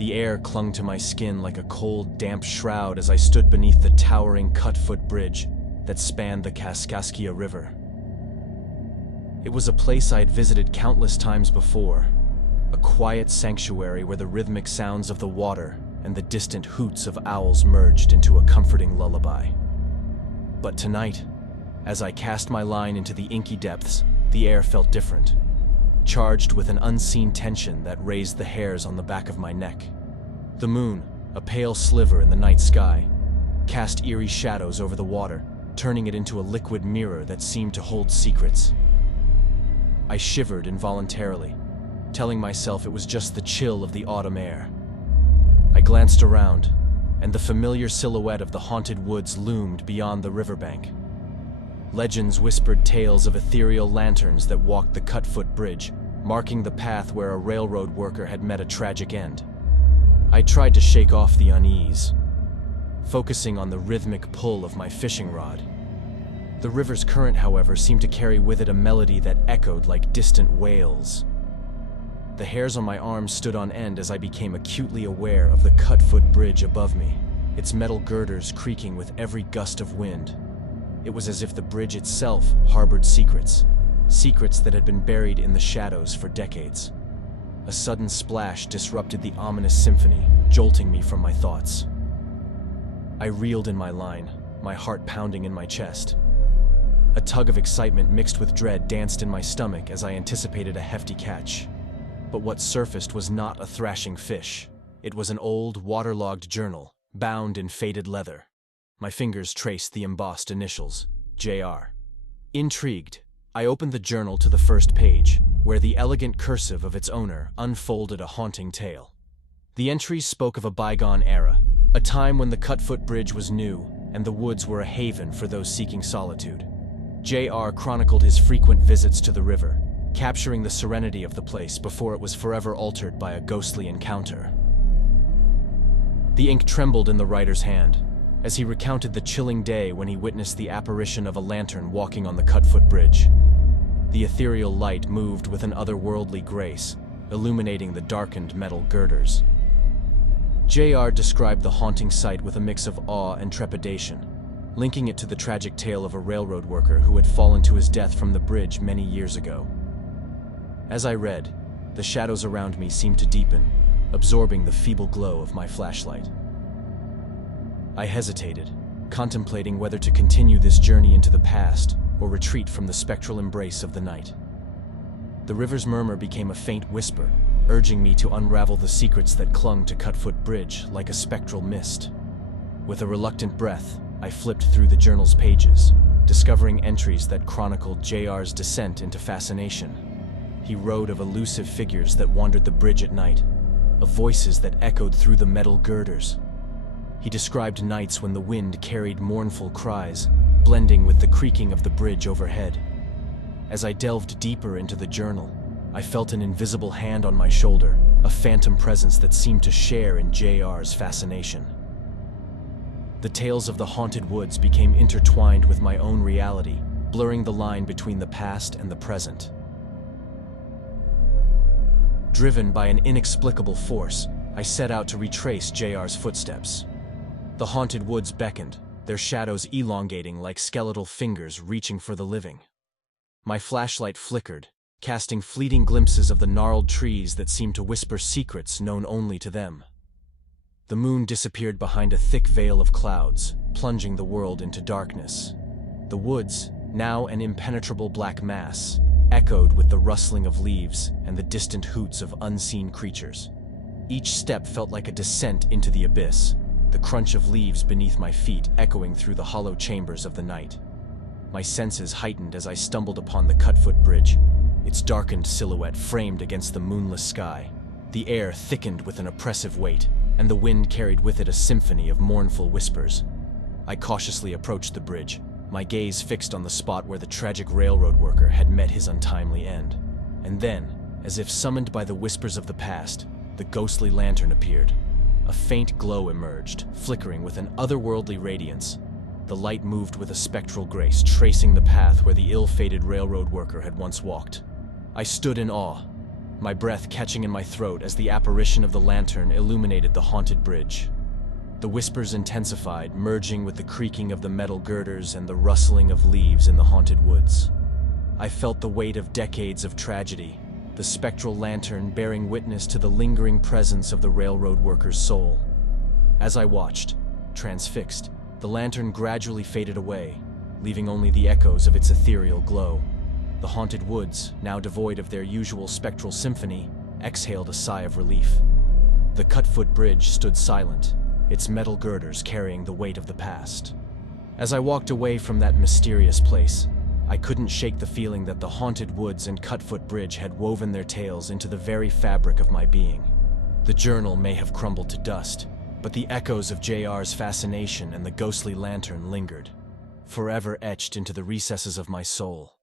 The air clung to my skin like a cold, damp shroud as I stood beneath the towering cut-foot bridge that spanned the Kaskaskia River. It was a place I had visited countless times before, a quiet sanctuary where the rhythmic sounds of the water and the distant hoots of owls merged into a comforting lullaby. But tonight, as I cast my line into the inky depths, the air felt different, charged with an unseen tension that raised the hairs on the back of my neck. The moon, a pale sliver in the night sky, cast eerie shadows over the water, turning it into a liquid mirror that seemed to hold secrets. I shivered involuntarily, telling myself it was just the chill of the autumn air. I glanced around, and the familiar silhouette of the haunted woods loomed beyond the riverbank. Legends whispered tales of ethereal lanterns that walked the cut-foot bridge, marking the path where a railroad worker had met a tragic end. I tried to shake off the unease, focusing on the rhythmic pull of my fishing rod. The river's current, however, seemed to carry with it a melody that echoed like distant wails. The hairs on my arms stood on end as I became acutely aware of the cut-foot bridge above me, its metal girders creaking with every gust of wind. It was as if the bridge itself harbored secrets that had been buried in the shadows for decades. A sudden splash disrupted the ominous symphony, jolting me from my thoughts. I reeled in my line, my heart pounding in my chest. A tug of excitement mixed with dread danced in my stomach as I anticipated a hefty catch. But what surfaced was not a thrashing fish. It was an old, waterlogged journal, bound in faded leather. My fingers traced the embossed initials, J.R. Intrigued, I opened the journal to the first page, where the elegant cursive of its owner unfolded a haunting tale. The entries spoke of a bygone era, a time when the cut-foot bridge was new and the woods were a haven for those seeking solitude. J.R. chronicled his frequent visits to the river, capturing the serenity of the place before it was forever altered by a ghostly encounter. The ink trembled in the writer's hand as he recounted the chilling day when he witnessed the apparition of a lantern walking on the cut-foot bridge. The ethereal light moved with an otherworldly grace, illuminating the darkened metal girders. J.R. described the haunting sight with a mix of awe and trepidation, linking it to the tragic tale of a railroad worker who had fallen to his death from the bridge many years ago. As I read, the shadows around me seemed to deepen, absorbing the feeble glow of my flashlight. I hesitated, contemplating whether to continue this journey into the past or retreat from the spectral embrace of the night. The river's murmur became a faint whisper, urging me to unravel the secrets that clung to Cut-Foot Bridge like a spectral mist. With a reluctant breath, I flipped through the journal's pages, discovering entries that chronicled J.R.'s descent into fascination. He wrote of elusive figures that wandered the bridge at night, of voices that echoed through the metal girders. He described nights when the wind carried mournful cries, blending with the creaking of the bridge overhead. As I delved deeper into the journal, I felt an invisible hand on my shoulder, a phantom presence that seemed to share in J.R.'s fascination. The tales of the haunted woods became intertwined with my own reality, blurring the line between the past and the present. Driven by an inexplicable force, I set out to retrace J.R.'s footsteps. The haunted woods beckoned, their shadows elongating like skeletal fingers reaching for the living. My flashlight flickered, casting fleeting glimpses of the gnarled trees that seemed to whisper secrets known only to them. The moon disappeared behind a thick veil of clouds, plunging the world into darkness. The woods, now an impenetrable black mass, echoed with the rustling of leaves and the distant hoots of unseen creatures. Each step felt like a descent into the abyss, the crunch of leaves beneath my feet echoing through the hollow chambers of the night. My senses heightened as I stumbled upon the Cut-Foot Bridge, its darkened silhouette framed against the moonless sky. The air thickened with an oppressive weight, and the wind carried with it a symphony of mournful whispers. I cautiously approached the bridge, my gaze fixed on the spot where the tragic railroad worker had met his untimely end. And then, as if summoned by the whispers of the past, the ghostly lantern appeared. A faint glow emerged, flickering with an otherworldly radiance. The light moved with a spectral grace, tracing the path where the ill-fated railroad worker had once walked. I stood in awe, my breath catching in my throat as the apparition of the lantern illuminated the haunted bridge. The whispers intensified, merging with the creaking of the metal girders and the rustling of leaves in the haunted woods. I felt the weight of decades of tragedy, the spectral lantern bearing witness to the lingering presence of the railroad worker's soul. As I watched, transfixed, the lantern gradually faded away, leaving only the echoes of its ethereal glow. The haunted woods, now devoid of their usual spectral symphony, exhaled a sigh of relief. The Cutfoot Bridge stood silent, its metal girders carrying the weight of the past. As I walked away from that mysterious place, I couldn't shake the feeling that the haunted woods and Cutfoot Bridge had woven their tales into the very fabric of my being. The journal may have crumbled to dust, but the echoes of JR's fascination and the ghostly lantern lingered, forever etched into the recesses of my soul.